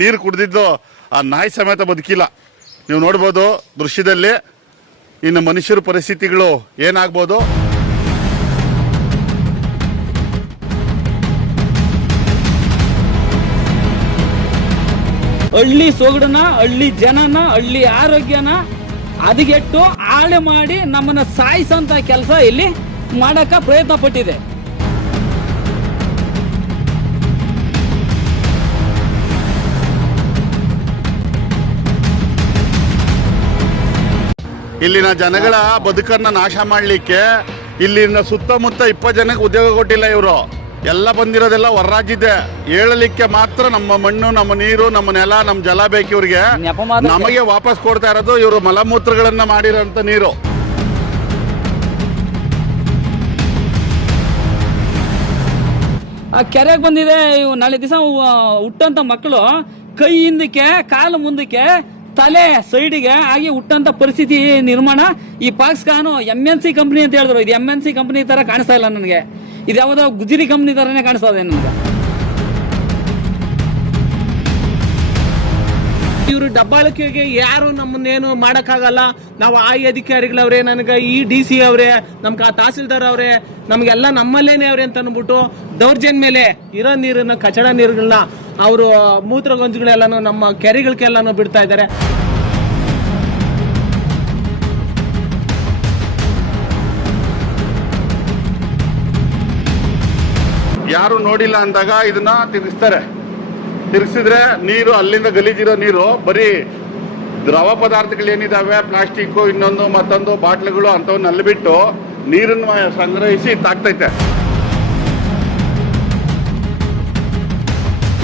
ನೀರು ಕುಡಿದಿದ್ದು ಆ ನಾಯಿ ಸಮೇತ ಬದುಕಿಲ್ಲ. ನೀವು ನೋಡ್ಬೋದು ದೃಶ್ಯದಲ್ಲಿ ಇನ್ನು ಮನುಷ್ಯರ ಪರಿಸ್ಥಿತಿಗಳು ಏನಾಗ್ಬೋದು? ಹಳ್ಳಿ ಸೊಗಡನ್ನ, ಹಳ್ಳಿ ಜನನ ಹಳ್ಳಿ ಆರೋಗ್ಯನ ಅದಿಗೆಟ್ಟು ಆಳೆ ಮಾಡಿ ನಮ್ಮನ್ನ ಸಾಯಿಸಂತ ಕೆಲಸ ಇಲ್ಲಿ ಮಾಡಕ ಪ್ರಯತ್ನ ಪಟ್ಟಿದೆ ಇಲ್ಲಿನ ಜನಗಳ ಬದುಕನ್ನ ನಾಶ ಮಾಡಲಿಕ್ಕೆ ಇಲ್ಲಿನ ಸುತ್ತಮುತ್ತ ಇಪ್ಪತ್ತು ಜನಕ್ಕೆ ಉದ್ಯೋಗ ಕೊಟ್ಟಿಲ್ಲ ಇವರು. ಎಲ್ಲ ಬಂದಿರೋದೆಲ್ಲ ಹೊರರಾಜಿದೆ ಹೇಳಲಿಕ್ಕೆ ಮಾತ್ರ ನಮ್ಮ ಮಣ್ಣು ನಮ್ಮ ನೀರು ನಮ್ಮ ನೆಲ ನಮ್ಮ ಜಲ ಬೇಕು ಇವ್ರಿಗೆ. ನಮಗೆ ವಾಪಸ್ ಕೊಡ್ತಾ ಇರೋದು ಇವರು ಮಲಮೂತ್ರಗಳನ್ನ ಮಾಡಿರೋಂಥ ನೀರು. ಆ ಕೆರೆಗೆ ಬಂದಿದೆ ನಾಳೆ ದಿವಸ ಹುಟ್ಟಂತ ಮಕ್ಕಳು ಕೈ ಹಿಂದಕ್ಕೆ ಕಾಲು ಮುಂದಕ್ಕೆ ತಲೆ ಸೈಡಿಗೆ ಆಗಿ ಹುಟ್ಟಂತ ಪರಿಸ್ಥಿತಿ ನಿರ್ಮಾಣ. ಈ Foxconn M N C company ಅಂತ ಹೇಳಿದ್ರು. ಇದು ಎಂ ಎನ್ ಸಿ ಕಂಪ್ನಿ ತರ ಕಾಣಿಸ್ತಾ ಇಲ್ಲ ನನಗೆ. ಇದು ಯಾವುದೋ ಗುಜರಿ ಕಂಪ್ನಿ ತರನೇ ಕಾಣಿಸ್ತಾ ಇದೆ ನನಗೆ. ಇವರು ಡಬ್ಬಾಳಿಕೆಗೆ ಯಾರು ನಮ್ಮನ್ನೇನು ಮಾಡೋಕ್ಕಾಗಲ್ಲ. ನಾವು ಆ ಅಧಿಕಾರಿಗಳವ್ರೆ, ನನಗೆ ಈ ಡಿ ಸಿ ಅವರೇ, ನಮ್ಗೆ ಆ ತಹಸೀಲ್ದಾರ್ ಅವರೇ, ನಮಗೆಲ್ಲ ನಮ್ಮಲ್ಲೇನೆ ಅವ್ರೆ ಅಂತ ಅಂದ್ಬಿಟ್ಟು ದೌರ್ಜನ್ಯ ಮೇಲೆ ಇರೋ ನೀರನ್ನು, ಕಚಡ ನೀರುಗಳನ್ನ, ಅವರು ಮೂತ್ರಗಂಜುಗಳೆಲ್ಲನೂ, ನಮ್ಮ ಕೆರೆಗಳಿಗೆಲ್ಲನೂ ಬಿಡ್ತಾ ಇದ್ದಾರೆ. ಯಾರು ನೋಡಿಲ್ಲ ಅಂದಾಗ ಇದನ್ನ ತಿರುಗಿಸ್ತಾರೆ. ತಿರುಗಿಸಿದ್ರೆ ನೀರು, ಅಲ್ಲಿಂದ ಗಲೀಜಿರೋ ನೀರು, ಬರೀ ದ್ರವ ಏನಿದಾವೆ, ಪ್ಲಾಸ್ಟಿಕ್ಕು, ಇನ್ನೊಂದು ಮತ್ತೊಂದು ಬಾಟ್ಲುಗಳು ಅಂಥವನ್ನ ಅಲ್ಲಿ ಬಿಟ್ಟು ನೀರನ್ನು ಸಂಗ್ರಹಿಸಿ ತಾಕ್ತೈತೆ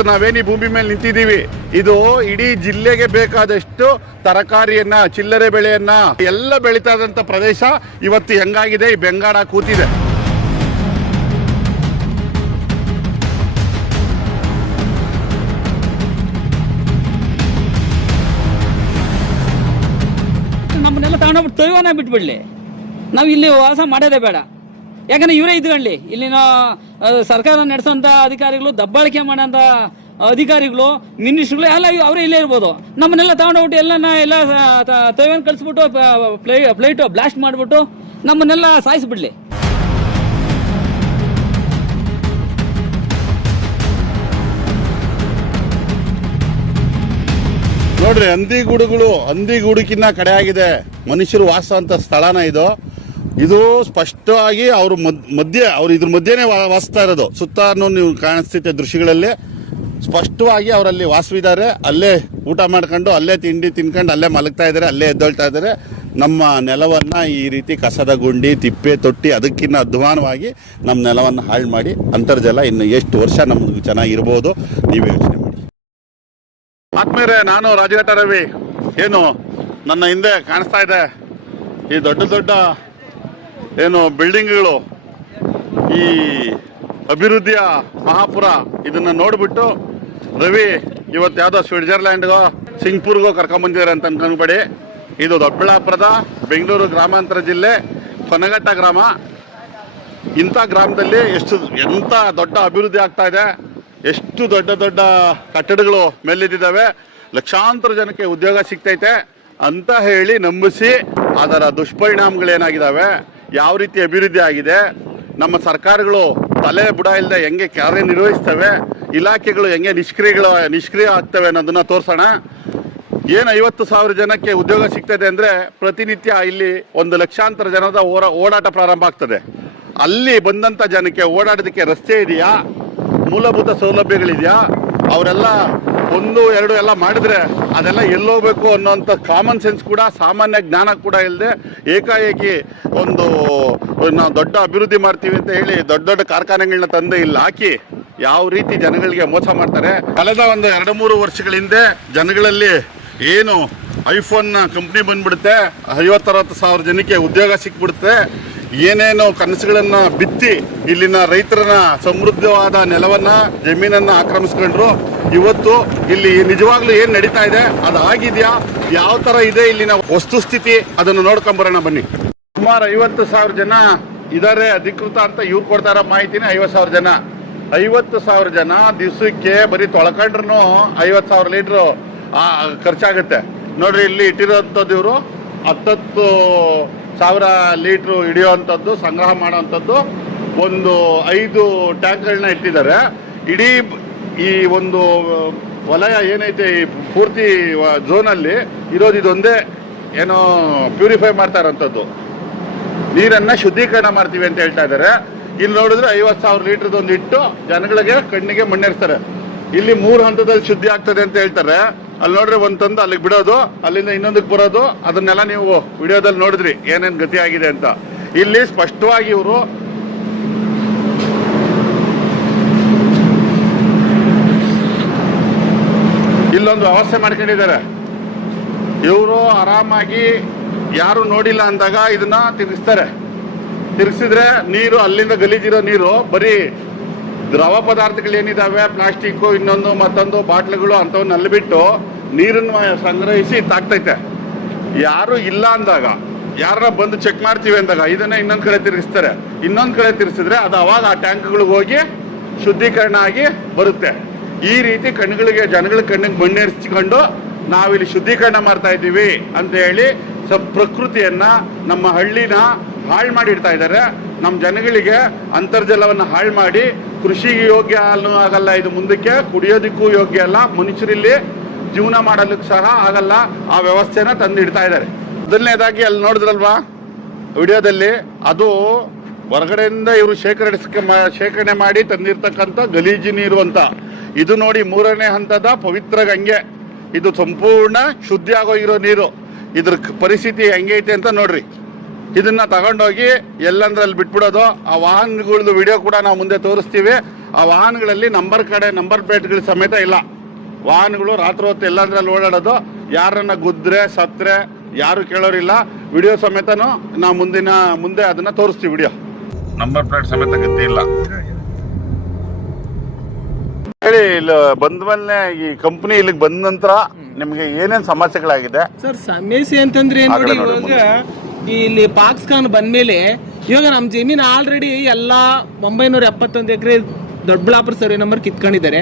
ನಾವೇನು ಈ ಭೂಮಿ ಮೇಲೆ ನಿಂತಿದ್ದೀವಿ? ಇದು ಇಡೀ ಜಿಲ್ಲೆಗೆ ಬೇಕಾದಷ್ಟು ತರಕಾರಿಯನ್ನ, ಚಿಲ್ಲರೆ ಬೆಳೆಯನ್ನ, ಎಲ್ಲ ಬೆಳೀತಾ ಇದ್ದಂಥ ಪ್ರದೇಶ ಇವತ್ತು ಹೆಂಗಾಗಿದೆ? ಈ ಬೆಂಗಾಡ ಕೂತಿದೆ. ತಗೊಂಡೋಗ್ಬಿಟ್ಟು ತೊಯ್ವನ ಬಿಟ್ಬಿಡ್ಲಿ. ನಾವು ಇಲ್ಲಿ ವಾಸ ಮಾಡೋದೇ ಬೇಡ. ಯಾಕಂದ್ರೆ ಇವರೇ ಇದ್ಕೊಳ್ಳಿ ಇಲ್ಲಿನ ಸರ್ಕಾರ ನಡೆಸೋಂಥ ಅಧಿಕಾರಿಗಳು, ದಬ್ಬಾಳಿಕೆ ಮಾಡೋಂಥ ಅಧಿಕಾರಿಗಳು, ಮಿನಿಸ್ಟ್ರುಗಳು ಎಲ್ಲ ಅವರೇ ಇಲ್ಲೇ ಇರ್ಬೋದು. ನಮ್ಮನ್ನೆಲ್ಲ ತಗೊಂಡೋಗ್ಬಿಟ್ಟು ಎಲ್ಲ ಎಲ್ಲ ತೊಯ್ವನ್ ಕಳಿಸ್ಬಿಟ್ಟು ಪ್ಲೇ ಬ್ಲಾಸ್ಟ್ ಮಾಡಿಬಿಟ್ಟು ನಮ್ಮನ್ನೆಲ್ಲ ಸಾಯಿಸ್ಬಿಡ್ಲಿ. ನೋಡ್ರಿ ಹಂದಿಗೂಡುಗಳು ಹಂದಿಗೂಡುಕಿನ್ನ ಕಡೆ ಆಗಿದೆ. ಮನುಷ್ಯರು ವಾಸ ಅಂತ ಸ್ಥಳನ ಇದು. ಇದು ಸ್ಪಷ್ಟವಾಗಿ ಅವ್ರ ಮಧ್ಯೆ, ಅವ್ರು ಇದ್ರ ಮಧ್ಯೆನೇ ವಾ- ವಾಸಿಸ್ತಾ ಇರೋದು. ಸುತ್ತಾನು ನೀವು ಕಾಣಿಸ್ತಿದ್ದೆ ದೃಶ್ಯಗಳಲ್ಲಿ ಸ್ಪಷ್ಟವಾಗಿ ಅವರಲ್ಲಿ ವಾಸವಿದ್ದಾರೆ ಅಲ್ಲೇ ಊಟ ಮಾಡ್ಕೊಂಡು, ಅಲ್ಲೇ ತಿಂಡಿ ತಿನ್ಕೊಂಡು, ಅಲ್ಲೇ ಮಲಗ್ತಾ ಇದ್ದಾರೆ ಅಲ್ಲೇ ಎದ್ದೊಳ್ತಾ ಇದ್ದಾರೆ ನಮ್ಮ ನೆಲವನ್ನು ಈ ರೀತಿ ಕಸದ ಗುಂಡಿ, ತಿಪ್ಪೆ ತೊಟ್ಟಿ ಅದಕ್ಕಿಂತ ಅಧ್ವಾನವಾಗಿ ನಮ್ಮ ನೆಲವನ್ನು ಹಾಳು ಮಾಡಿ ಅಂತರ್ಜಲ ಇನ್ನು ಎಷ್ಟು ವರ್ಷ ನಮ್ಗೆ ಚೆನ್ನಾಗಿರ್ಬೋದು, ನೀವು ಆತ್ಮೀಯರೇ ನಾನು ರಾಜಘಟ್ಟ ರವಿ. ಏನು ನನ್ನ ಹಿಂದೆ ಕಾಣಿಸ್ತಾ ಇದೆ. ಈ ದೊಡ್ಡ ದೊಡ್ಡ ಏನು ಬಿಲ್ಡಿಂಗ್ಗಳು, ಈ ಅಭಿವೃದ್ಧಿಯ ಮಹಾಪುರ ಇದನ್ನ ನೋಡ್ಬಿಟ್ಟು ರವಿ ಇವತ್ತು ಯಾವುದೋ ಸ್ವಿಟ್ಜರ್ಲ್ಯಾಂಡ್ಗೋ, ಸಿಂಗ್ಪುರ್ಗೋ ಕರ್ಕೊಂಬಂದಿದ್ದಾರೆ ಅಂತ ಅನ್ಕೊಂಡ್ಬೇಡಿ. ಇದು ದೊಡ್ಡಬಳ್ಳಾಪುರದ, ಬೆಂಗಳೂರು ಗ್ರಾಮಾಂತರ ಜಿಲ್ಲೆ ಕೊನಗಟ್ಟ ಗ್ರಾಮ. ಇಂಥ ಗ್ರಾಮದಲ್ಲಿ ಎಷ್ಟು ಎಂಥ ದೊಡ್ಡ ಅಭಿವೃದ್ಧಿ ಆಗ್ತಾ ಇದೆ. ಎಷ್ಟು ದೊಡ್ಡ ದೊಡ್ಡ ಕಟ್ಟಡಗಳು ಮೇಲೆದ್ದಿದ್ದಾವೆ. ಲಕ್ಷಾಂತರ ಜನಕ್ಕೆ ಉದ್ಯೋಗ ಸಿಗ್ತೈತೆ ಅಂತ ಹೇಳಿ ನಂಬಿಸಿ ಅದರ ದುಷ್ಪರಿಣಾಮಗಳೇನಾಗಿದ್ದಾವೆ ಯಾವ ರೀತಿ ಅಭಿವೃದ್ಧಿ ಆಗಿದೆ, ನಮ್ಮ ಸರ್ಕಾರಗಳು ತಲೆ ಬುಡ ಇಲ್ಲದೆ ಹೆಂಗೆ ಕಾರ್ಯನಿರ್ವಹಿಸ್ತವೆ ಇಲಾಖೆಗಳು ಹೆಂಗೆ ನಿಷ್ಕ್ರಿಯಗಳು ನಿಷ್ಕ್ರಿಯ ಆಗ್ತವೆ ಅನ್ನೋದನ್ನ ತೋರಿಸೋಣ. ಏನು ಐವತ್ತು ಸಾವಿರ ಜನಕ್ಕೆ ಉದ್ಯೋಗ ಸಿಗ್ತದೆ ಅಂದರೆ ಪ್ರತಿನಿತ್ಯ ಇಲ್ಲಿ ಒಂದು ಲಕ್ಷಾಂತರ ಜನದ ಓಡಾಟ ಪ್ರಾರಂಭ ಆಗ್ತದೆ. ಅಲ್ಲಿ ಬಂದಂಥ ಜನಕ್ಕೆ ಓಡಾಡೋದಕ್ಕೆ ರಸ್ತೆ ಇದೆಯಾ? ಮೂಲಭೂತ ಸೌಲಭ್ಯಗಳಿದೆಯಾ? ಅವರೆಲ್ಲ ಒಂದು, ಎರಡು ಎಲ್ಲ ಮಾಡಿದ್ರೆ ಅದೆಲ್ಲ ಎಲ್ಲೋಗ್ಬೇಕು ಅನ್ನೋಂಥ ಕಾಮನ್ ಸೆನ್ಸ್ ಕೂಡ, ಸಾಮಾನ್ಯ ಜ್ಞಾನ ಕೂಡ ಇಲ್ಲದೆ ಏಕಾಏಕಿ ಒಂದು, ನಾವು ದೊಡ್ಡ ಅಭಿವೃದ್ಧಿ ಮಾಡ್ತೀವಿ ಅಂತ ಹೇಳಿ ದೊಡ್ಡ ದೊಡ್ಡ ಕಾರ್ಖಾನೆಗಳನ್ನ ತಂದು ಇಲ್ಲಿ ಹಾಕಿ ಯಾವ ರೀತಿ ಜನಗಳಿಗೆ ಮೋಸ ಮಾಡ್ತಾರೆ. ಕಳೆದ ಒಂದು ಎರಡು, ಮೂರು ವರ್ಷಗಳ ಹಿಂದೆ ಜನಗಳಲ್ಲಿ ಏನು ಐಫೋನ್ ಕಂಪ್ನಿ ಬಂದ್ಬಿಡುತ್ತೆ ಐವತ್ತರವತ್ತು ಸಾವಿರ ಜನಕ್ಕೆ ಉದ್ಯೋಗ ಸಿಕ್ಬಿಡುತ್ತೆ. ಏನೇನು ಕನಸುಗಳನ್ನ ಬಿತ್ತಿ ಇಲ್ಲಿನ ರೈತರನ್ನ ಸಮೃದ್ಧವಾದ ನೆಲವನ್ನ, ಜಮೀನನ್ನ ಆಕ್ರಮಿಸ್ಕೊಂಡ್ರು. ಇವತ್ತು ಇಲ್ಲಿ ನಿಜವಾಗ್ಲೂ ಏನ್ ನಡೀತಾ ಇದೆ? ಅದು ಆಗಿದ್ಯಾ? ಯಾವ ತರ ಇದೆ ಇಲ್ಲಿನ ವಸ್ತುಸ್ಥಿತಿ ಅದನ್ನು ನೋಡ್ಕೊಂಬರೋಣ ಬನ್ನಿ. ಸುಮಾರು ಐವತ್ತು ಸಾವಿರ ಜನ ಇದಾರೆ. ಅಧಿಕೃತ ಅಂತ ಇವ್ರು ಕೊಡ್ತಾರ ಮಾಹಿತಿನೇ ಐವತ್ತು ಸಾವಿರ ಜನ. ಐವತ್ತು ಸಾವಿರ ಜನ ದಿವಸಕ್ಕೆ ಬರೀ ತೊಳ್ಕೊಂಡ್ರು ಐವತ್ತು ಸಾವಿರ ಲೀಟ್ರು ಖರ್ಚಾಗುತ್ತೆ. ನೋಡ್ರಿ, ಇಲ್ಲಿ ಇಟ್ಟಿರೋಂಥದ್ದು ಇವರು ಹತ್ತತ್ತು ಸಾವಿರ ಲೀಟ್ರು ಹಿಡಿಯೋವಂಥದ್ದು, ಸಂಗ್ರಹ ಮಾಡೋವಂಥದ್ದು ಒಂದು ಐದು ಟ್ಯಾಂಕ್ಗಳನ್ನ ಇಟ್ಟಿದ್ದಾರೆ. ಇಡೀ ಈ ಒಂದು ವಲಯ ಏನೈತೆ ಈ ಪೂರ್ತಿ ಝೋನಲ್ಲಿ ಇರೋದು ಇದೊಂದೇ ಏನೋ ಪ್ಯೂರಿಫೈ ಮಾಡ್ತಾ ಇರೋಂಥದ್ದು. ನೀರನ್ನ ಶುದ್ಧೀಕರಣ ಮಾಡ್ತೀವಿ ಅಂತ ಹೇಳ್ತಾ ಇದ್ದಾರೆ. ಇಲ್ಲಿ ನೋಡಿದ್ರೆ ಐವತ್ತು ಸಾವಿರ ಲೀಟ್ರದೊಂದು ಇಟ್ಟು ಜನಗಳಿಗೆ ಕಣ್ಣಿಗೆ ಮಣ್ಣೆರ್ತಾರೆ ಇಲ್ಲಿ ಮೂರು ಹಂತದಲ್ಲಿ ಶುದ್ಧಿ ಆಗ್ತದೆ ಅಂತ ಹೇಳ್ತಾರೆ. ಅಲ್ಲಿ ನೋಡ್ರಿ ಒಂದ್ ತಂದು ಅಲ್ಲಿಗೆ ಬಿಡೋದು, ಅಲ್ಲಿಂದ ಇನ್ನೊಂದಕ್ಕೆ ಬರೋದು, ಅದನ್ನೆಲ್ಲ ನೀವು ವಿಡಿಯೋದಲ್ಲಿ ನೋಡಿದ್ರಿ ಏನೇನು ಗತಿ ಆಗಿದೆ ಅಂತ. ಇಲ್ಲಿ ಸ್ಪಷ್ಟವಾಗಿ ಇವರು ಇಲ್ಲೊಂದು ವ್ಯವಸ್ಥೆ ಮಾಡ್ಕೊಂಡಿದ್ದಾರೆ. ಇವರು ಆರಾಮಾಗಿ ಯಾರು ನೋಡಿಲ್ಲ ಅಂದಾಗ ಇದನ್ನ ತಿರುಗಿಸ್ತಾರೆ. ತಿರುಗಿಸಿದ್ರೆ ನೀರು, ಅಲ್ಲಿಂದ ಗಲೀಜಿರೋ ನೀರು, ಬರೀ ದ್ರವ ಪದಾರ್ಥಗಳು ಏನಿದಾವೆ ಪ್ಲಾಸ್ಟಿಕ್ಕು ಇನ್ನೊಂದು ಮತ್ತೊಂದು ಬಾಟ್ಲುಗಳು ಅಲ್ಲಿ ಬಿಟ್ಟು ನೀರನ್ನು ಸಂಗ್ರಹಿಸಿ ತಾಕ್ತೈತೆ ಯಾರು ಇಲ್ಲ ಅಂದಾಗ, ಯಾರನ್ನ ಬಂದು ಚೆಕ್ ಮಾಡ್ತೀವಿ ಅಂದಾಗ ಇದನ್ನ ಇನ್ನೊಂದು ಕಡೆ ತಿರುಗಿಸ್ತಾರೆ. ಇನ್ನೊಂದು ಕಡೆ ತಿರ್ಗಿಸಿದ್ರೆ ಅದು ಅವಾಗ ಆ ಟ್ಯಾಂಕ್ಗಳಿಗೆ ಹೋಗಿ ಶುದ್ಧೀಕರಣ ಆಗಿ ಬರುತ್ತೆ. ಈ ರೀತಿ ಕಣ್ಣುಗಳಿಗೆ, ಜನಗಳ ಕಣ್ಣಿಗೆ ಮಣ್ಣೇರಿಸಿಕೊಂಡು ನಾವಿಲ್ಲಿ ಶುದ್ಧೀಕರಣ ಮಾಡ್ತಾ ಇದ್ದೀವಿ ಅಂತ ಹೇಳಿ ಸ ಪ್ರಕೃತಿಯನ್ನ, ನಮ್ಮ ಹಳ್ಳಿನ ಹಾಳು ಮಾಡಿಡ್ತಾ ಇದ್ದಾರೆ. ನಮ್ಮ ಜನಗಳಿಗೆ ಅಂತರ್ಜಲವನ್ನು ಹಾಳು ಮಾಡಿ ಕೃಷಿಗೆ ಯೋಗ್ಯ ಅನ್ನೂ ಆಗಲ್ಲ, ಇದು ಮುಂದಕ್ಕೆ ಕುಡಿಯೋದಕ್ಕೂ ಯೋಗ್ಯ ಅಲ್ಲ. ಮನುಷ್ಯರಿಲ್ಲಿ ಜೀವನ ಮಾಡಲಿಕ್ಕೆ ಸಹ ಆಗಲ್ಲ. ಆ ವ್ಯವಸ್ಥೆನ ತಂದಿಡ್ತಾ ಇದ್ದಾರೆ. ಮೊದಲನೇದಾಗಿ ಅಲ್ಲಿ ನೋಡಿದ್ರಲ್ವಾ? ವಿಡಿಯೋದಲ್ಲಿ ಅದು ಹೊರಗಡೆಯಿಂದ ಇವರು ಶೇಖರಿಸಿಕೆ ಮಾ- ಶೇಖರಣೆ ಮಾಡಿ ತಂದಿರ್ತಕ್ಕಂಥ ಗಲೀಜು ನೀರು ಅಂತ. ಇದು ನೋಡಿ ಮೂರನೇ ಹಂತದ ಪವಿತ್ರ ಗಂಗೆ. ಇದು ಸಂಪೂರ್ಣ ಶುದ್ಧಿ ಆಗೋಗಿರೋ ನೀರು. ಇದ್ರ ಪರಿಸ್ಥಿತಿ ಪರಿಸ್ಥಿತಿ ಐತೆ ಅಂತ ನೋಡ್ರಿ. ಇದನ್ನ ತಗೊಂಡೋಗಿ ಎಲ್ಲಂದ್ರಲ್ಲಿ ಬಿಟ್ಬಿಡೋದು. ಆ ವಾಹನಗಳದ್ದು ವಿಡಿಯೋ ಕೂಡ ನಾವು ಮುಂದೆ ತೋರಿಸ್ತೀವಿ. ಆ ವಾಹನಗಳಲ್ಲಿ ನಂಬರ್ ಕಡೆ, ನಂಬರ್ ಪ್ಲೇಟ್ಗಳ ಸಮೇತ ಇಲ್ಲ. ವಾಹನಗಳು ರಾತ್ರಿ ಹೊತ್ತು ಎಲ್ಲಂದ್ರಲ್ಲಿ ಓಡಾಡೋದು ಯಾರನ್ನ ಗುದ್ರೆ ಸತ್ರೆ ಯಾರು ಕೇಳೋರಿಲ್ಲ. ವಿಡಿಯೋ ಸಮೇತನು ನಾವು ಮುಂದಿನ ಮುಂದೆ ಅದನ್ನ ತೋರಿಸ್ತೀವಿ ವಿಡಿಯೋ. ನಂಬರ್ ಪ್ಲೇಟ್ ಸಮೇತ ಗತಿ ಇಲ್ಲ. ಹೇಳಿ ಇಲ್ಲಿ ಬಂದ ಮೇಲೆ ಈ ಕಂಪನಿ ಇಲ್ಲಿಗೆ ಬಂದ ನಂತರ ನಿಮಗೆ ಏನೇನ್ ಸಮಸ್ಯೆಗಳಾಗಿದೆ? ಸರ್ ಸಮಸ್ಯೆ ಅಂತಂದ್ರೆ ಏನ್ ನೋಡಿ ಇವಾಗ ಇಲ್ಲಿ ಪಾಕ್ಸ್ಕಾನ್ ಬಂದ್ಮೇಲೆ ಇವಾಗ ನಮ್ ಜಮೀನ್ ಆಲ್ರೆಡಿ ಎಲ್ಲಾ ಒಂಬೈನೂರ ಎಪ್ಪತ್ತೊಂದು ಎಕರೆ ದೊಡ್ಡಬಳ್ಳಾಪುರ ಸರ್ವೆ ನಂಬರ್ ಕಿತ್ಕೊಂಡಿದ್ದಾರೆ.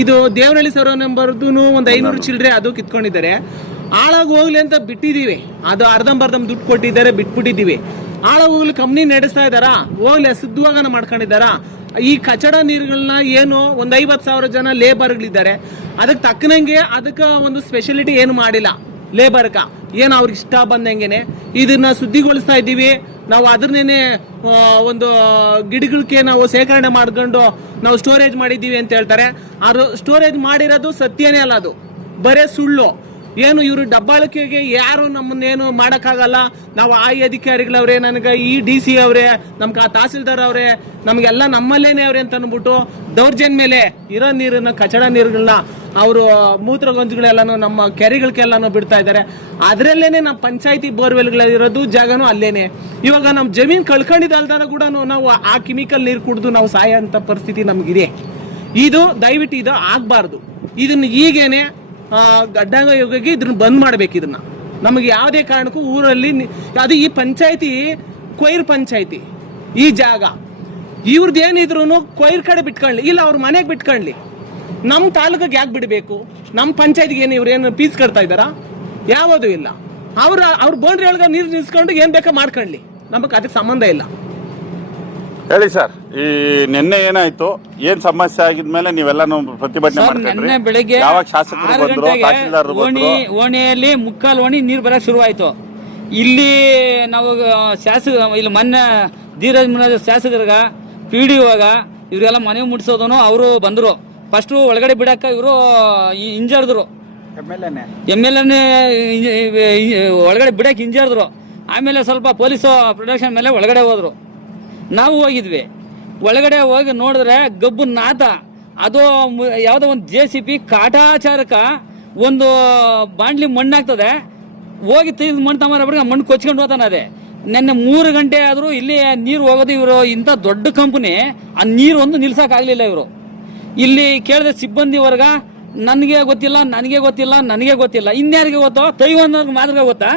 ಇದು ದೇವನಹಳ್ಳಿ ಸರೋವರ ಒಂದು ಐನೂರು ಚಿಲ್ಲರೆ ಅದು ಕಿತ್ಕೊಂಡಿದ್ದಾರೆ. ಆಳಾಗಿ ಹೋಗ್ಲಿ ಅಂತ ಬಿಟ್ಟಿದ್ದೀವಿ ಅದು ಅರ್ಧಂಬರ್ಧಂ ದುಡ್ಡು ಕೊಟ್ಟಿದ್ದಾರೆ ಬಿಟ್ಬಿಟ್ಟಿದ್ದೀವಿ ಆಳಾಗಿ ಹೋಗ್ಲಿ ಕಂಪ್ನಿ ನಡೆಸ್ತಾ ಇದಾರಾ ಹೋಗ್ಲಿ ಸಿದ್ಧವಾಗನ ಮಾಡ್ಕೊಂಡಿದ್ದಾರಾ? ಈ ಕಚಡ ನೀರುಗಳನ್ನ ಏನು ಒಂದು ಐವತ್ತು ಸಾವಿರ ಜನ ಲೇಬರ್ಗಳಿದ್ದಾರೆ ಅದಕ್ಕೆ ತಕ್ಕನಂಗೆ ಅದಕ್ಕೆ ಒಂದು ಸ್ಪೆಷಾಲಿಟಿ ಏನು ಮಾಡಿಲ್ಲ. ಲೇಬರ್ಕ ಏನು ಅವ್ರಿಗೆ ಇಷ್ಟ ಬಂದಂಗೆನೆ? ಇದನ್ನ ಸುದ್ದಿಗೊಳಿಸ್ತಾ ಇದ್ದೀವಿ. ನಾವು ಅದನ್ನೇ ಒಂದು ಗಿಡಗಳಿಗೆ ನಾವು ಸೇಕರಣೆ ಮಾಡ್ಕೊಂಡು ನಾವು ಸ್ಟೋರೇಜ್ ಮಾಡಿದ್ದೀವಿ ಅಂತ ಹೇಳ್ತಾರೆ. ಅದು ಸ್ಟೋರೇಜ್ ಮಾಡಿರೋದು ಸತ್ಯನೇ ಅಲ್ಲ ಅದು. ಬರೇ ಸುಳ್ಳು. ಏನು ಇವರು ಡಬ್ಬಾಳಿಕೆಗೆ ಯಾರು ನಮ್ಮನ್ನೇನು ಮಾಡೋಕ್ಕಾಗಲ್ಲ? ನಾವು ಆ ಅಧಿಕಾರಿಗಳವ್ರೆ, ನನಗೆ ಈ ಡಿ ಸಿ ಅವರೇ, ನಮ್ಗೆ ಆ ತಹಸೀಲ್ದಾರ್ ಅವರೇ, ನಮಗೆಲ್ಲ ನಮ್ಮಲ್ಲೇನೆ ಅವ್ರೆ ಅಂತ ಅಂದ್ಬಿಟ್ಟು ದೌರ್ಜನ್ ಮೇಲೆ ಇರೋ ನೀರನ್ನ, ಕಚಡ ನೀರುಗಳನ್ನ ಅವರು ಮೂತ್ರಗಂಜುಗಳೆಲ್ಲನೂ, ನಮ್ಮ ಕೆರೆಗಳಿಗೆಲ್ಲನೂ ಬಿಡ್ತಾ ಇದ್ದಾರೆ. ಅದರಲ್ಲೇನೆ ನಮ್ಮ ಪಂಚಾಯತಿ ಬೋರ್ವೆಲ್ಗಳಿರೋದು ಜಾಗನೂ ಅಲ್ಲೇನೆ. ಇವಾಗ ನಮ್ಮ ಜಮೀನು ಕಳ್ಕೊಂಡಿದ್ದಲ್ದಾನ ಕೂಡ ನಾವು ಆ ಕೆಮಿಕಲ್ ನೀರು ಕುಡಿದು ನಾವು ಸಾಯ ಅಂತ ಪರಿಸ್ಥಿತಿ ನಮಗಿದೆ. ಇದು ದಯವಿಟ್ಟು ಇದು ಆಗಬಾರ್ದು. ಇದನ್ನ ಈಗೇನೆ ಆ, ಗಡ್ಡಾಂಗ ಯೋಗಕ್ಕೆ ಇದನ್ನ ಬಂದ್ ಮಾಡ್ಬೇಕು ಇದನ್ನ. ನಮಗೆ ಯಾವುದೇ ಕಾರಣಕ್ಕೂ ಊರಲ್ಲಿ ಅದು ಈ ಪಂಚಾಯತಿ ಕೊಯ್ರ್ ಪಂಚಾಯತಿ ಈ ಜಾಗ. ಇವ್ರದ್ದು ಏನಿದ್ರು ಕೊಯ್ರ್ ಕಡೆ ಬಿಟ್ಕೊಳ್ಳಿ ಇಲ್ಲ ಅವ್ರ ಮನೆಗೆ ಬಿಟ್ಕೊಳ್ಳಿ ನಮ್ಮ ತಾಲೂಕಿಗೆ ಯಾಕೆ ಬಿಡಬೇಕು? ನಮ್ಮ ಪಂಚಾಯತ್ಗೆ ಏನು ಇವ್ರು ಏನು ಪೀಸ್ ಕಟ್ತಾ ಇದ್ದಾರಾ? ಯಾವುದು ಇಲ್ಲ. ಅವ್ರ ಅವ್ರ ಬೌಂಡ್ರಿ ಒಳಗೆ ನೀರು ನಿಲ್ಸ್ಕೊಂಡು ಏನು ಬೇಕಾ ಮಾಡ್ಕೊಳ್ಳಿ ನಮಗೆ ಅದಕ್ಕೆ ಸಂಬಂಧ ಇಲ್ಲ. ಹೇಳಿ ಸರ್. ಈ ನಿನ್ನೆ ಏನಾಯ್ತು? ಏನ್ ಸಮಸ್ಯೆ ಆಗಿದ್ಮೇಲೆ ನೀವೆಲ್ಲ ಪ್ರತಿಭಟನೆ ಸರ್ ನಿನ್ನೆ ಮಾಡ್ಕೊಂಡ್ರಿ ಬೆಳಿಗ್ಗೆ ಯಾವಾಗ ಶಾಸಕರು ಆರು ಬಂದ್ರು ಗಂಟೆಗೆ ತಹಸೀಲ್ದಾರ್ ಓಣಿ ಬಂದ್ರು ಓಣಿಯಲ್ಲಿ ಮುಕ್ಕಾಲು ಓಣಿ ನೀರು ಬರಕ್ ಶುರುವಾಯ್ತು. ಇಲ್ಲಿ ನಾವು ಶಾಸಕ ಇಲ್ಲಿ ಮೊನ್ನೆ ಧೀರಜ್ ಮುರಾಜ್ ಶಾಸಕರ್ಗ ಪಿ ಡಿ ಒಗ ಇವರೆಲ್ಲ ಮನೆ ಮುಟ್ಸೋದನು ಅವರು ಬಂದರು. ಫಸ್ಟು ಒಳಗಡೆ ಬಿಡಕ್ಕ ಇವರು ಹಿಂಜರ್ದ್ರು. ಎಂ ಎಲ್ ಎನ್ ಒಳಗಡೆ ಬಿಡಕ್ಕೆ ಹಿಂಜರ್ದ್ರು. ಆಮೇಲೆ ಸ್ವಲ್ಪ ಪೊಲೀಸು ಪ್ರೊಟೆಕ್ಷನ್ ಮೇಲೆ ಒಳಗಡೆ ಹೋದ್ರು. ನಾವು ಹೋಗಿದ್ವಿ. ಒಳಗಡೆ ಹೋಗಿ ನೋಡಿದ್ರೆ ಗಬ್ಬು ನಾತ. ಅದು ಯಾವುದೋ ಒಂದು ಜೆ ಸಿ ಪಿ ಕಾಟಾಚಾರಕ ಒಂದು ಬಾಂಡ್ಲಿ ಮಣ್ಣಾಗ್ತದೆ. ಹೋಗಿ ತೆಗೆದು ಮಣ್ಣು ತಗೊಂಬರಬಿಟ್ಟು ಮಣ್ಣು ಕೊಚ್ಕೊಂಡು ಹೋತಾನೆ ಅದೇ. ನೆನ್ನೆ ಮೂರು ಗಂಟೆ ಆದರೂ ಇಲ್ಲಿ ನೀರು ಹೋಗೋದು ಇವರು, ಇಂಥ ದೊಡ್ಡ ಕಂಪನಿ ಆ ನೀರು ಒಂದು ನಿಲ್ಸೋಕ್ಕಾಗಲಿಲ್ಲ ಇವರು. ಇಲ್ಲಿ ಕೇಳಿದ ಸಿಬ್ಬಂದಿ ವರ್ಗ, ನನಗೆ ಗೊತ್ತಿಲ್ಲ ನನಗೆ ಗೊತ್ತಿಲ್ಲ ನನಗೆ ಗೊತ್ತಿಲ್ಲ. ಇನ್ಯಾರಿಗೆ ಗೊತ್ತೋ ಒಂದ್ ಮಾತ್ರ ಗೊತ್ತಾ?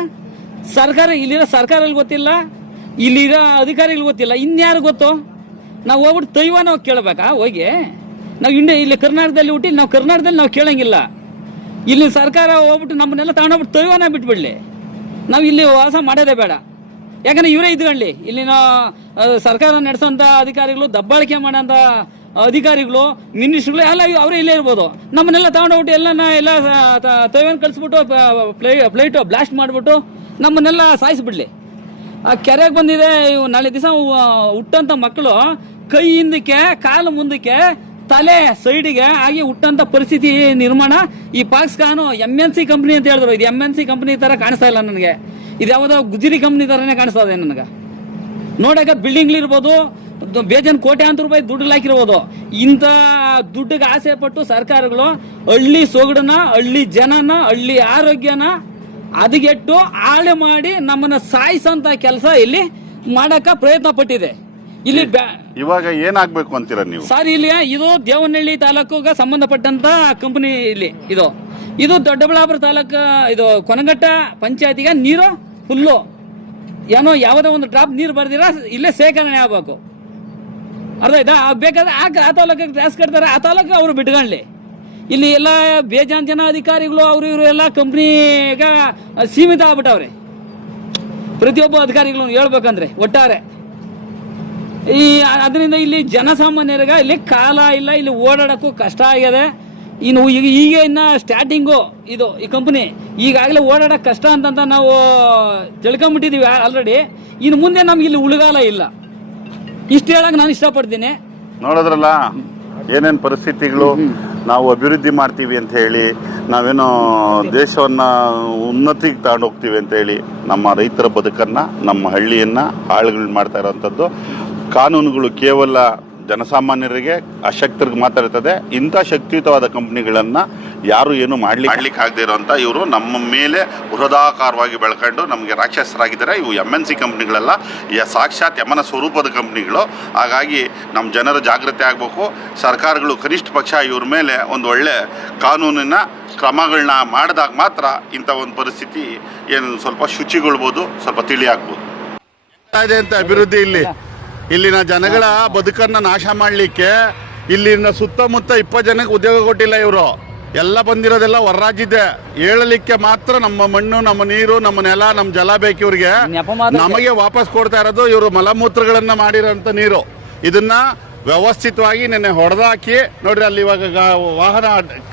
ಸರ್ಕಾರ ಇಲ್ಲಿರೋ ಸರ್ಕಾರಲ್ಲಿ ಗೊತ್ತಿಲ್ಲ ಇಲ್ಲಿರೋ ಅಧಿಕಾರಿಗಳು ಗೊತ್ತಿಲ್ಲ. ಇನ್ಯಾರು ಗೊತ್ತು? ನಾವು ಹೋಗ್ಬಿಟ್ಟು ತೈವ ನಾವು ಕೇಳಬೇಕಾ? ಹೋಗಿ. ನಾವು ಇಂಡಿಯಾ ಇಲ್ಲಿ ಕರ್ನಾಟಕದಲ್ಲಿ ಹುಟ್ಟಿ ನಾವು ಕರ್ನಾಟಕದಲ್ಲಿ ನಾವು ಕೇಳಂಗಿಲ್ಲ. ಇಲ್ಲಿ ಸರ್ಕಾರ ಹೋಗ್ಬಿಟ್ಟು ನಮ್ಮನ್ನೆಲ್ಲ ತಗೊಂಡೋಗ್ಬಿಟ್ಟು ತೈವಾನ ಬಿಟ್ಬಿಡ್ಲಿ. ನಾವು ಇಲ್ಲಿ ವಾಸ ಮಾಡೋದೇ ಬೇಡ. ಯಾಕಂದ್ರೆ ಇವರೇ ಇದ್ಕೊಳ್ಳಿ ಇಲ್ಲಿನ ಸರ್ಕಾರ ನಡೆಸೋಂಥ ಅಧಿಕಾರಿಗಳು, ದಬ್ಬಾಳಿಕೆ ಮಾಡೋಂಥ ಅಧಿಕಾರಿಗಳು, ಮಿನಿಸ್ಟ್ರುಗಳು ಎಲ್ಲ ಅವರೇ ಇಲ್ಲೇ ಇರ್ಬೋದು. ನಮ್ಮನ್ನೆಲ್ಲ ತಗೊಂಡೋಗ್ಬಿಟ್ಟು ಎಲ್ಲ ಎಲ್ಲ ತೈವಾನ್ ಕಳಿಸ್ಬಿಟ್ಟು ಪ್ಲೇಟು ಬ್ಲಾಸ್ಟ್ ಮಾಡಿಬಿಟ್ಟು ನಮ್ಮನ್ನೆಲ್ಲ ಸಾಯಿಸ್ಬಿಡ್ಲಿ. ಆ ಕೆರೆಗೆ ಬಂದಿದೆ, ಇವು ನಾಳೆ ದಿವಸ ಹುಟ್ಟಂತ ಮಕ್ಕಳು ಕೈ ಹಿಂದಕ್ಕೆ, ಕಾಲು ಮುಂದಕ್ಕೆ, ತಲೆ ಸೈಡಿಗೆ ಆಗಿ ಹುಟ್ಟಂತ ಪರಿಸ್ಥಿತಿ ನಿರ್ಮಾಣ. ಈ Foxconn M N C company ಅಂತ ಹೇಳಿದ್ರು. ಇದು ಎಂ ಎನ್ ಸಿ ಕಂಪ್ನಿ ತರ ಕಾಣಿಸ್ತಾ ಇಲ್ಲ ನನಗೆ. ಇದು ಯಾವುದೋ ಗುಜರಿ ಕಂಪ್ನಿ ತರನೇ ಕಾಣಿಸ್ತಾ ಇದೆ ನನಗೆ. ನೋಡಕ್ಕೆ ಬಿಲ್ಡಿಂಗ್ಲಿರ್ಬೋದು ಬೇಜಾನ್ ಕೋಟ್ಯಾಂತರ ರೂಪಾಯಿ ದುಡ್ಡು ಹಾಕಿರ್ಬೋದು. ಇಂಥ ದುಡ್ಡಿಗೆ ಆಸೆ ಪಟ್ಟು ಸರ್ಕಾರಗಳು ಹಳ್ಳಿ ಸೊಗಡನ್ನ, ಹಳ್ಳಿ ಜನನ, ಹಳ್ಳಿ ಆರೋಗ್ಯನ ಹದಗೆಟ್ಟು ಹಾಳು ಮಾಡಿ ನಮ್ಮನ್ನ ಸಾಯಿಸಂತ ಕೆಲಸ ಇಲ್ಲಿ ಮಾಡಕ ಪ್ರಯತ್ನ ಪಟ್ಟಿದೆ. ಇಲ್ಲಿ ಬ್ಯಾ ಇವಾಗ ಏನಾಗ್ಬೇಕು ಅಂತೀರ ನೀವು? ಸರ್ ಇಲ್ಲಿ ಇದು ದೇವನಹಳ್ಳಿ ತಾಲೂಕಿಗೆ ಸಂಬಂಧಪಟ್ಟಂತ ಕಂಪನಿ ಇಲ್ಲಿ ಇದು. ಇದು ದೊಡ್ಡಬಳ್ಳಾಪುರ ತಾಲೂಕು ಇದು ಕೊನಗಟ್ಟ ಪಂಚಾಯತಿಗೆ ನೀರು ಫುಲ್ಲು ಏನೋ ಯಾವುದೋ ಒಂದು ಡ್ರಾಪ್ ನೀರು ಬರ್ದಿರ ಇಲ್ಲೇ ಶೇಖರಣೆ ಆಗ್ಬೇಕು. ಅರ್ಥ ಆಯ್ತಾ? ಬೇಕಾದ್ರೆ ಆ ಆ ತಾಲೂಕಿಗೆ ಗ್ರಾಸ್ ಕಟ್ತಾರೆ ಆ ತಾಲೂಕು ಅವರು ಬಿಟ್ಕೊಳ್ಳಿ. ಇಲ್ಲಿ ಎಲ್ಲ ಬೇಜಾನ್ ಜನ ಅಧಿಕಾರಿಗಳು ಅವರು ಇವರು ಎಲ್ಲ ಕಂಪ್ನಿಗೆ ಸೀಮಿತ ಆಗ್ಬಿಟ್ಟವ್ರೆ. ಪ್ರತಿಯೊಬ್ಬ ಅಧಿಕಾರಿಗಳು ಹೇಳ್ಬೇಕಂದ್ರೆ ಒಟ್ಟಾರೆ. ಈ ಅದರಿಂದ ಇಲ್ಲಿ ಜನಸಾಮಾನ್ಯರಿಗೆ ಇಲ್ಲಿ ಕಾಲ ಇಲ್ಲ, ಇಲ್ಲಿ ಓಡಾಡೋಕ್ಕೂ ಕಷ್ಟ ಆಗಿದೆ. ಇನ್ನು ಈಗ ಈಗ ಇನ್ನ ಸ್ಟಾರ್ಟಿಂಗು ಇದು ಈ ಕಂಪ್ನಿ ಈಗಾಗಲೇ ಓಡಾಡೋಕೆ ಕಷ್ಟ ಅಂತಂತ ನಾವು ತಿಳ್ಕೊಂಬಿಟ್ಟಿದ್ದೀವಿ ಆಲ್ರೆಡಿ ಇನ್ನು ಮುಂದೆ ನಮ್ಗೆ ಇಲ್ಲಿ ಉಳುಗಾಲ ಇಲ್ಲ. ಇಷ್ಟು ಹೇಳಕ್ ನಾನು ಇಷ್ಟಪಡ್ತೀನಿ. ನೋಡಿದ್ರಲ್ಲ? ಏನೇನು ಪರಿಸ್ಥಿತಿಗಳು ನಾವು ಅಭಿವೃದ್ಧಿ ಮಾಡ್ತೀವಿ ಅಂತ ಹೇಳಿ ನಾವೇನೋ ದೇಶವನ್ನ ಉನ್ನತಿಗೆ ತಗೊಂಡೋಗ್ತೀವಿ ಅಂತ ಹೇಳಿ ನಮ್ಮ ರೈತರ ಬದುಕನ್ನು ನಮ್ಮ ಹಳ್ಳಿಯನ್ನ ಹಾಳುಗಳು ಮಾಡ್ತಾ ಇರೋವಂಥದ್ದು ಕಾನೂನುಗಳು ಕೇವಲ ಜನಸಾಮಾನ್ಯರಿಗೆ ಅಶಕ್ತರಿಗೆ ಮಾತಾಡ್ತದೆ ಇರ್ತದೆ. ಇಂಥ ಶಕ್ತಿಯುತವಾದ ಕಂಪ್ನಿಗಳನ್ನು ಯಾರು ಏನು ಮಾಡ್ಲಿಕ್ಕೆ ಮಾಡ್ಲಿಕ್ಕೆ ಆಗದೆ ಇರೋಂಥ ಇವರು ನಮ್ಮ ಮೇಲೆ ಬೃಹದಾಕಾರವಾಗಿ ಬೆಳ್ಕೊಂಡು ನಮಗೆ ರಾಕ್ಷಸರಾಗಿದ್ದಾರೆ. ಇವು ಎಂ ಎನ್ ಸಿ ಕಂಪ್ನಿಗಳೆಲ್ಲ ಯ ಸಾಕ್ಷಾತ್ ಯಮನ ಸ್ವರೂಪದ ಕಂಪ್ನಿಗಳು. ಹಾಗಾಗಿ ನಮ್ಮ ಜನರ ಜಾಗೃತಿ ಆಗಬೇಕು. ಸರ್ಕಾರಗಳು ಕನಿಷ್ಠ ಪಕ್ಷ ಇವ್ರ ಮೇಲೆ ಒಂದು ಒಳ್ಳೆ ಕಾನೂನಿನ ಕ್ರಮಗಳನ್ನ ಮಾಡಿದಾಗ ಮಾತ್ರ ಇಂಥ ಒಂದು ಪರಿಸ್ಥಿತಿ ಏನು ಸ್ವಲ್ಪ ಶುಚಿಗೊಳ್ಬೋದು ಸ್ವಲ್ಪ ತಿಳಿ ಆಗ್ಬೋದು ಇದೆ ಅಂತ ಅಭಿವೃದ್ಧಿ ಇಲ್ಲಿ? ಇಲ್ಲಿನ ಜನಗಳ ಬದುಕನ್ನ ನಾಶ ಮಾಡಲಿಕ್ಕೆ ಇಲ್ಲಿನ ಸುತ್ತಮುತ್ತ ಇಪ್ಪತ್ತು ಜನಕ್ಕೆ ಉದ್ಯೋಗ ಕೊಟ್ಟಿಲ್ಲ ಇವರು. ಎಲ್ಲ ಬಂದಿರೋದೆಲ್ಲ ಹೊರರಾಜಿದ್ದೆ ರಾಜ್ಯದ್ದೇ ಹೇಳಲಿಕ್ಕೆ ಮಾತ್ರ ನಮ್ಮ ಮಣ್ಣು ನಮ್ಮ ನೀರು ನಮ್ಮ ನೆಲ ನಮ್ಮ ಜಲ ಬೇಕು ಇವ್ರಿಗೆ. ನಮಗೆ ವಾಪಸ್ ಕೊಡ್ತಾ ಇರೋದು ಇವರು ಮಲಮೂತ್ರಗಳನ್ನ ಮಾಡಿರೋಂಥ ನೀರು. ಇದನ್ನ ವ್ಯವಸ್ಥಿತವಾಗಿ ನಿನ್ನೆ ಹೊಡೆದಾಕಿ ನೋಡ್ರಿ ಅಲ್ಲಿ ಇವಾಗ ವಾಹನ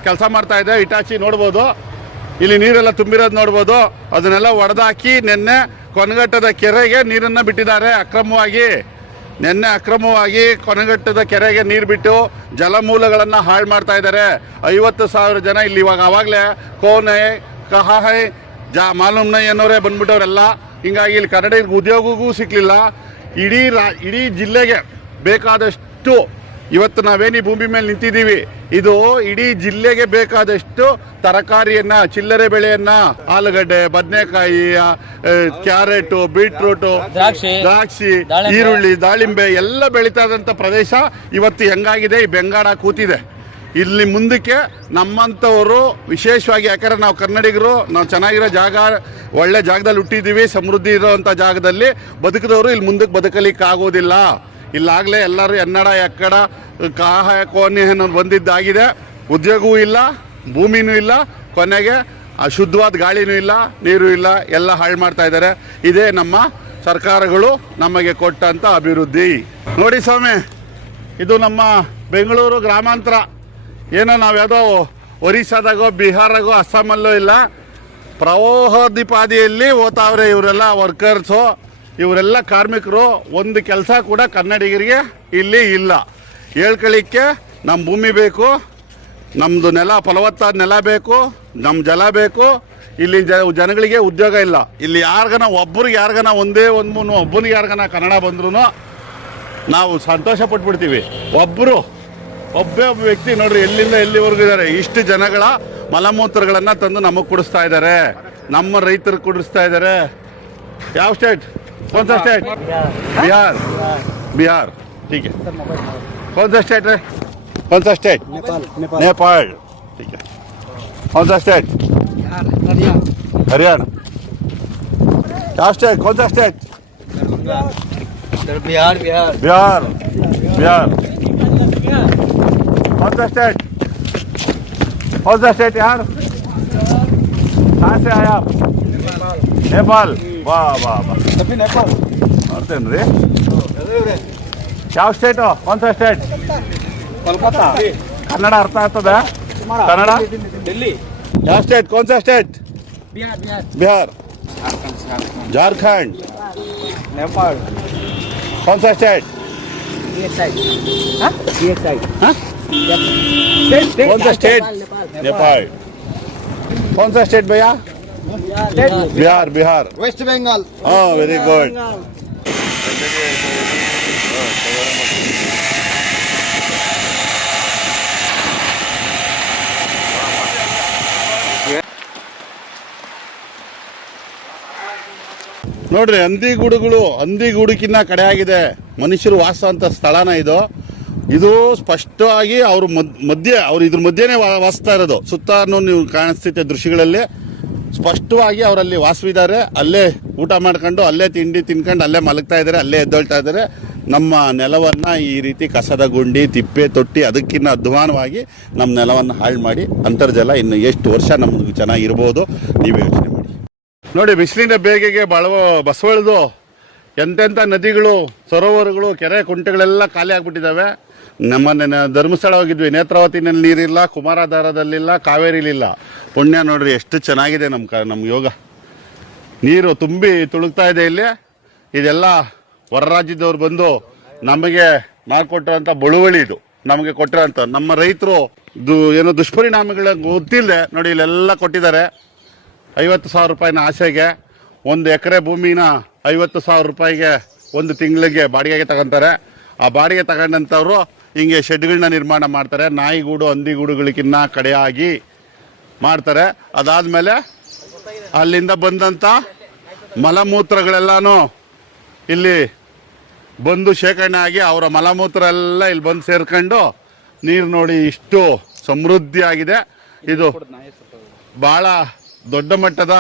ಕೆಲಸ ಮಾಡ್ತಾ ಇದೆ ಇಟಾಚಿ ನೋಡ್ಬೋದು. ಇಲ್ಲಿ ನೀರೆಲ್ಲ ತುಂಬಿರೋದು ನೋಡ್ಬೋದು. ಅದನ್ನೆಲ್ಲ ಒಡೆದಾಕಿ ನಿನ್ನೆ ಕೊನಗಟ್ಟದ ಕೆರೆಗೆ ನೀರನ್ನು ಬಿಟ್ಟಿದ್ದಾರೆ ಅಕ್ರಮವಾಗಿ. ನಿನ್ನೆ ಅಕ್ರಮವಾಗಿ ಕೊನೆಗಟ್ಟದ ಕೆರೆಗೆ ನೀರು ಬಿಟ್ಟು ಜಲಮೂಲಗಳನ್ನು ಹಾಳು ಮಾಡ್ತಾ ಇದ್ದಾರೆ ಐವತ್ತು ಸಾವಿರ ಜನ ಇಲ್ಲಿ ಇವಾಗ ಆವಾಗಲೇ ಕೋನೆ, ಕಹಾಹೈ, ಜಾ, ಮಾಲೂಮ್ನೈ ಅನ್ನೋರೇ ಬಂದ್ಬಿಟ್ಟವರೆಲ್ಲ. ಹಿಂಗಾಗಿ ಇಲ್ಲಿ ಕನ್ನಡಿಗರಿಗೆ ಉದ್ಯೋಗಕ್ಕೂ ಸಿಕ್ಕಲಿಲ್ಲ ಇಡೀ ರಾ, ಇಡೀ ಜಿಲ್ಲೆಗೆ ಬೇಕಾದಷ್ಟು ಇವತ್ತು ನಾವೇನು ಈ ಭೂಮಿ ಮೇಲೆ ನಿಂತಿದ್ದೀವಿ? ಇದು ಇಡೀ ಜಿಲ್ಲೆಗೆ ಬೇಕಾದಷ್ಟು ತರಕಾರಿಯನ್ನ ಚಿಲ್ಲರೆ ಬೆಳೆಯನ್ನ ಆಲೂಗಡ್ಡೆ ಬದನೆಕಾಯಿ ಕ್ಯಾರೆಟು ಬೀಟ್ರೂಟು ದ್ರಾಕ್ಷಿ ಈರುಳ್ಳಿ ದಾಳಿಂಬೆ ಎಲ್ಲ ಬೆಳೀತಾ ಇದ್ದಂಥ ಪ್ರದೇಶ ಇವತ್ತು ಹೆಂಗಾಗಿದೆ? ಈ ಬೆಂಗಾಡ ಕೂತಿದೆ. ಇಲ್ಲಿ ಮುಂದಕ್ಕೆ ನಮ್ಮಂಥವರು ವಿಶೇಷವಾಗಿ ಯಾಕಂದ್ರೆ ನಾವು ಕನ್ನಡಿಗರು ನಾವು ಚೆನ್ನಾಗಿರೋ ಜಾಗ ಒಳ್ಳೆ ಜಾಗದಲ್ಲಿ ಹುಟ್ಟಿದ್ದೀವಿ ಸಮೃದ್ಧಿ ಇರೋವಂಥ ಜಾಗದಲ್ಲಿ ಬದುಕಿದವರು ಇಲ್ಲಿ ಮುಂದಕ್ಕೆ ಬದುಕಲಿಕ್ಕೆ ಆಗೋದಿಲ್ಲ ಇಲ್ಲಾಗಲೇ ಎಲ್ಲರೂ ಎನ್ನಡ, ಎಕ್ಕಡ, ಕಾಹ ಕೋಣೆ ಅನ್ನೋದು ಬಂದಿದ್ದಾಗಿದೆ. ಉದ್ಯೋಗವೂ ಇಲ್ಲ, ಭೂಮಿನೂ ಇಲ್ಲ, ಕೊನೆಗೆ ಶುದ್ಧವಾದ ಗಾಳಿನೂ ಇಲ್ಲ, ನೀರು ಇಲ್ಲ, ಎಲ್ಲ ಹಾಳು ಮಾಡ್ತಾ ಇದ್ದಾರೆ. ಇದೇ ನಮ್ಮ ಸರ್ಕಾರಗಳು ನಮಗೆ ಕೊಟ್ಟಂಥ ಅಭಿವೃದ್ಧಿ. ನೋಡಿ ಸ್ವಾಮಿ, ಇದು ನಮ್ಮ ಬೆಂಗಳೂರು ಗ್ರಾಮಾಂತರ. ಏನೋ ನಾವು ಯಾವುದೋ ಒರಿಸ್ಸಾದಾಗೋ ಬಿಹಾರಾಗೋ ಅಸ್ಸಾಮಲ್ಲೂ ಇಲ್ಲ ಪ್ರವಾಹೋದಿಪಾದಿಯಲ್ಲಿ ಓದ್ತಾವ್ರೆ ಇವರೆಲ್ಲ ವರ್ಕರ್ಸು ಇವರೆಲ್ಲ ಕಾರ್ಮಿಕರು ಒಂದು ಕೆಲಸ ಕೂಡ ಕನ್ನಡಿಗರಿಗೆ ಇಲ್ಲಿ ಇಲ್ಲ. ಹೇಳ್ಕೊಳ್ಳಿಕ್ಕೆ ನಮ್ಮ ಭೂಮಿ ಬೇಕು ನಮ್ಮದು ನೆಲ ಫಲವತ್ತಾದ ನೆಲ ಬೇಕು ನಮ್ಮ ಜಲ ಬೇಕು. ಇಲ್ಲಿ ಜ, ಜನಗಳಿಗೆ ಉದ್ಯೋಗ ಇಲ್ಲ. ಇಲ್ಲಿ ಯಾರಿಗನ ಒಬ್ಬರಿಗೆ ಯಾರಿಗನ ಒಂದೇ ಒಂದು ಒಬ್ಬನಿಗೆ ಯಾರಿಗನ ಕನ್ನಡ ಬಂದ್ರೂ ನಾವು ಸಂತೋಷ ಪಟ್ಬಿಡ್ತೀವಿ. ಒಬ್ಬರು ಒಬ್ಬೇ ಒಬ್ಬ ವ್ಯಕ್ತಿ ನೋಡ್ರಿ ಎಲ್ಲಿಂದ ಎಲ್ಲಿವರೆಗೂ ಇದ್ದಾರೆ ಇಷ್ಟು ಜನಗಳ ಮಲಮೂತ್ರಗಳನ್ನು ತಂದು ನಮಗೆ ಕುಡಿಸ್ತಾ ಇದ್ದಾರೆ ನಮ್ಮ ರೈತರು ಕುಡಿಸ್ತಾ ಇದ್ದಾರೆ ಯಾವ ಸ್ಟೇಟ್ कौन सा स्टेट बिहार। बिहार। ठीक है। कौन सा स्टेट है? कौन सा स्टेट नेपाल। ठीक है। कौन सा स्टेट हरियाणा। क्या स्टेट कौन सा स्टेट बिहार बिहार। बिहार। बिहार। कौन सा स्टेट कौन सा स्टेट यार? कहाँ से आए आप? नेपाल। वाह वाह वाह ನೋಡ್ತೇನ್ರಿ ಯಾವ ಸ್ಟೇಟು ಕೌನ್ ಸಾ ಸ್ಟೇಟ್ ಕೋಲ್ಕತ್ತಾ ಕನ್ನಡ ಅರ್ಥ ಆಗ್ತದ ಕನ್ನಡ ಡೆಲ್ಲಿ ಯಾವ ಸ್ಟೇಟ್ ಕೌನ್ ಸಾ ಸ್ಟೇಟ್ ಬಿಹಾರ್ ಜಾರ್ಖಂಡ್ ನೇಪಾಳ कौन सा स्टेट हाँ? कौन सा स्टेट नेपाल कौन सा स्टेट भैया ಬಿಹಾರ್ ಬಿಹಾರ್ ವೆಸ್ಟ್ ಬೆಂಗಾಲ್ ಹಾ ವೆರಿ ಗುಡ್ ನೋಡ್ರಿ ಹಂದಿ ಗುಡುಗಳು ಹಂದಿ ಗುಡುಕಿನ್ನ ಕಡೆ ಆಗಿದೆ. ಮನುಷ್ಯರು ವಾಸ ಅಂತ ಸ್ಥಳನ ಇದು. ಇದು ಸ್ಪಷ್ಟವಾಗಿ ಅವ್ರ ಮಧ್ಯೆ ಅವ್ರು ಇದ್ರ ಮಧ್ಯೆನೇ ವಾಸ್ತಾ ಇರೋದು. ಸುತ್ತ ನೀವು ಕಾಣಿಸ್ತಿದ್ದ ದೃಶ್ಯಗಳಲ್ಲಿ ಸ್ಪಷ್ಟವಾಗಿ ಅವರಲ್ಲಿ ವಾಸವಿದ್ದಾರೆ. ಅಲ್ಲೇ ಊಟ ಮಾಡ್ಕೊಂಡು, ಅಲ್ಲೇ ತಿಂಡಿ ತಿನ್ಕೊಂಡು, ಅಲ್ಲೇ ಮಲಗ್ತಾ ಇದ್ದಾರೆ, ಅಲ್ಲೇ ಎದ್ದೊಳ್ತಾ ಇದ್ದಾರೆ. ನಮ್ಮ ನೆಲವನ್ನ ಈ ರೀತಿ ಕಸದ ಗುಂಡಿ, ತಿಪ್ಪೆ ತೊಟ್ಟಿ ಅದಕ್ಕಿಂತ ಅಧ್ವಾನವಾಗಿ ನಮ್ಮ ನೆಲವನ್ನು ಹಾಳು ಮಾಡಿ ಅಂತರ್ಜಲ ಇನ್ನು ಎಷ್ಟು ವರ್ಷ ನಮ್ಗೆ ಚೆನ್ನಾಗಿರ್ಬೋದು, ನೀವೇ ಯೋಚನೆ ಮಾಡಿ. ನೋಡಿ, ಬಿಸಿಲಿನ ಬೇಗೆಗೆ ಬಳವ ಬಸವಳ್ದು ಎಂತೆಂಥ ನದಿಗಳು, ಸರೋವರಗಳು, ಕೆರೆ ಕುಂಟೆಗಳೆಲ್ಲ ಖಾಲಿ ಆಗ್ಬಿಟ್ಟಿದ್ದಾವೆ. ನಮ್ಮ ನೆನ- ಧರ್ಮಸ್ಥಳ ಹೋಗಿದ್ವಿ ನೇತ್ರಾವತಿನಲ್ಲಿ ನೀರಿಲ್ಲ, ಕುಮಾರಧಾರದಲ್ಲಿಲ್ಲ, ಕಾವೇರಿಲಿಲ್ಲ. ಪುಣ್ಯ ನೋಡ್ರಿ, ಎಷ್ಟು ಚೆನ್ನಾಗಿದೆ ನಮ್ಮ ಕ ನಮ್ಮ ಯೋಗ. ನೀರು ತುಂಬಿ ತುಳುಕ್ತಾ ಇದೆ ಇಲ್ಲಿ. ಇದೆಲ್ಲ ಹೊರ ರಾಜ್ಯದವ್ರು ಬಂದು ನಮಗೆ ಮಾಡಿಕೊಟ್ಟಿರೋಂಥ ಬಳುವಳಿ ಇದು. ನಮಗೆ ಕೊಟ್ಟಿರೋಂಥ ನಮ್ಮ ರೈತರು ದು, ಏನೋ ದುಷ್ಪರಿಣಾಮಗಳ ಗೊತ್ತಿಲ್ಲದೆ ನೋಡಿ, ಇಲ್ಲೆಲ್ಲ ಕೊಟ್ಟಿದ್ದಾರೆ. ಐವತ್ತು ಸಾವಿರ ರೂಪಾಯಿನ ಆಸೆಗೆ, ಒಂದು ಎಕರೆ ಭೂಮಿನ ಐವತ್ತು ಸಾವಿರ ರೂಪಾಯಿಗೆ ಒಂದು ತಿಂಗಳಿಗೆ ಬಾಡಿಗೆಗೆ ತಗೊಂತಾರೆ. ಆ ಬಾಡಿಗೆ ತಗೊಂಡಂಥವ್ರು ಹಿಂಗೆ ಶೆಡ್ಗಳನ್ನ ನಿರ್ಮಾಣ ಮಾಡ್ತಾರೆ, ನಾಯಿಗೂಡು, ಹಂದಿಗೂಡುಗಳಿಗಿನ್ನ ಕಡೆಯಾಗಿ ಮಾಡ್ತಾರೆ. ಅದಾದಮೇಲೆ ಅಲ್ಲಿಂದ ಬಂದಂಥ ಮಲಮೂತ್ರಗಳೆಲ್ಲನೂ ಇಲ್ಲಿ ಬಂದು ಶೇಖರಣೆ ಆಗಿ ಅವರ ಮಲಮೂತ್ರ ಎಲ್ಲ ಇಲ್ಲಿ ಬಂದು ಸೇರ್ಕೊಂಡು ನೀರು ನೋಡಿ ಇಷ್ಟು ಸಮೃದ್ಧಿಯಾಗಿದೆ. ಇದು ಭಾಳ ದೊಡ್ಡ ಮಟ್ಟದ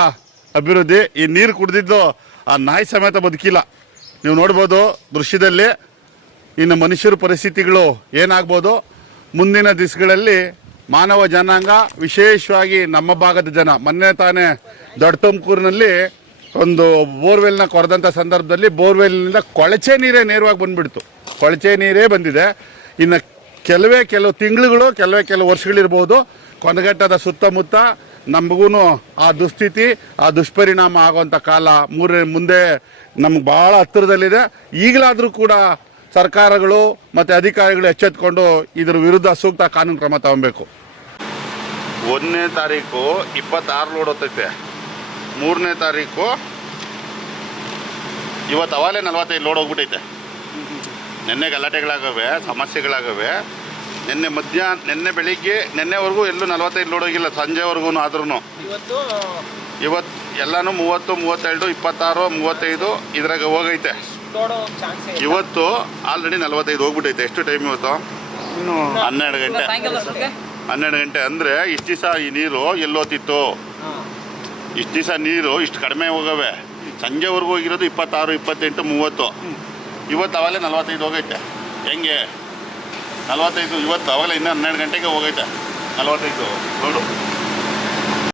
ಅಭಿವೃದ್ಧಿ. ಈ ನೀರು ಕುಡಿದಿದ್ದು ಆ ನಾಯಿ ಸಮೇತ ಬದುಕಿಲ್ಲ. ನೀವು ನೋಡ್ಬೋದು ದೃಶ್ಯದಲ್ಲಿ ಇನ್ನು ಮನುಷ್ಯರ ಪರಿಸ್ಥಿತಿಗಳು ಏನಾಗ್ಬೋದು? ಮುಂದಿನ ದಿವಸಗಳಲ್ಲಿ ಮಾನವ ಜನಾಂಗ ವಿಶೇಷವಾಗಿ ನಮ್ಮ ಭಾಗದ ಜನ, ಮೊನ್ನೆ ತಾನೇ ದೊಡ್ಡ ತುಮಕೂರಿನಲ್ಲಿ ಒಂದು ಬೋರ್ವೆಲ್ನ ಕೊರೆದಂಥ ಸಂದರ್ಭದಲ್ಲಿ ಬೋರ್ವೆಲ್ನಿಂದ ಕೊಳಚೆ ನೀರೇ ನೇರವಾಗಿ ಬಂದ್ಬಿಡ್ತು. ಕೊಳಚೆ ನೀರೇ ಬಂದಿದೆ. ಇನ್ನು ಕೆಲವೇ ಕೆಲವು ತಿಂಗಳುಗಳು, ಕೆಲವೇ ಕೆಲವು ವರ್ಷಗಳಿರ್ಬೋದು, ಕೊನೆಗಟ್ಟದ ಸುತ್ತಮುತ್ತ ನಮಗೂ ಆ ದುಸ್ಥಿತಿ, ಆ ದುಷ್ಪರಿಣಾಮ ಆಗುವಂಥ ಕಾಲ ಮೂರನೇ ಮುಂದೆ ನಮ್ಗೆ ಭಾಳ ಹತ್ತಿರದಲ್ಲಿದೆ. ಈಗಲಾದರೂ ಕೂಡ ಸರ್ಕಾರಗಳು ಮತ್ತು ಅಧಿಕಾರಿಗಳು ಎಚ್ಚೆತ್ಕೊಂಡು ಇದ್ರ ವಿರುದ್ಧ ಸೂಕ್ತ ಕಾನೂನು ಕ್ರಮ ತಗೊಬೇಕು. ಒಂದನೇ ತಾರೀಕು ಇಪ್ಪತ್ತಾರು ಲೋಡ್ ಹೊತ್ತೈತೆ. ಮೂರನೇ ತಾರೀಕು ಇವತ್ತು ಅವಾಗಲೇ ನಲ್ವತ್ತೈದು ಲೋಡ್ ಹೋಗ್ಬಿಟ್ಟೈತೆ. ನಿನ್ನೆ ಗಲಾಟೆಗಳಾಗವೆ ಸಮಸ್ಯೆಗಳಾಗವೆ. ನಿನ್ನೆ ಮಧ್ಯಾಹ್ನ ನಿನ್ನೆ ಬೆಳಿಗ್ಗೆ ನಿನ್ನೆವರೆಗೂ ಎಲ್ಲೂ ನಲ್ವತ್ತೈದು ಲೋಡ್ ಹೋಗಿಲ್ಲ ಸಂಜೆವರೆಗೂ ಆದ್ರೂ ಇವತ್ತು ಇವತ್ತು ಎಲ್ಲನೂ ಮೂವತ್ತು ಮೂವತ್ತೆರಡು ಇಪ್ಪತ್ತಾರು ಮೂವತ್ತೈದು ಇದ್ರಾಗ ಹೋಗೈತೆ. ನೋಡೋ ಚಾನ್ಸ್ ಇವತ್ತು ಆಲ್ರೆಡಿ ನಲವತ್ತೈದು ಹೋಗ್ಬಿಟ್ಟೈತೆ. ಎಷ್ಟು ಟೈಮ್ ಇವತ್ತು? ಹನ್ನೆರಡು ಗಂಟೆ. ಹನ್ನೆರಡು ಗಂಟೆ ಅಂದರೆ ಇಷ್ಟು ದಿವಸ ಈ ನೀರು ಎಲ್ಲೋತಿತ್ತು. ಇಷ್ಟು ದಿವಸ ನೀರು ಇಷ್ಟು ಕಡಿಮೆ ಹೋಗವೆ. ಸಂಜೆವರೆಗೂ ಹೋಗಿರೋದು ಇಪ್ಪತ್ತಾರು ಇಪ್ಪತ್ತೆಂಟು ಮೂವತ್ತು. ಇವತ್ತು ಅವಾಗಲೇ ನಲ್ವತ್ತೈದು ಹೋಗೈತೆ. ಹೆಂಗೆ? ನಲ್ವತ್ತೈದು ಇವತ್ತು ಅವಾಗಲೇ ಇನ್ನೂ ಹನ್ನೆರಡು ಗಂಟೆಗೆ ಹೋಗೈತೆ. ನಲ್ವತ್ತೈದು. ನೋಡು.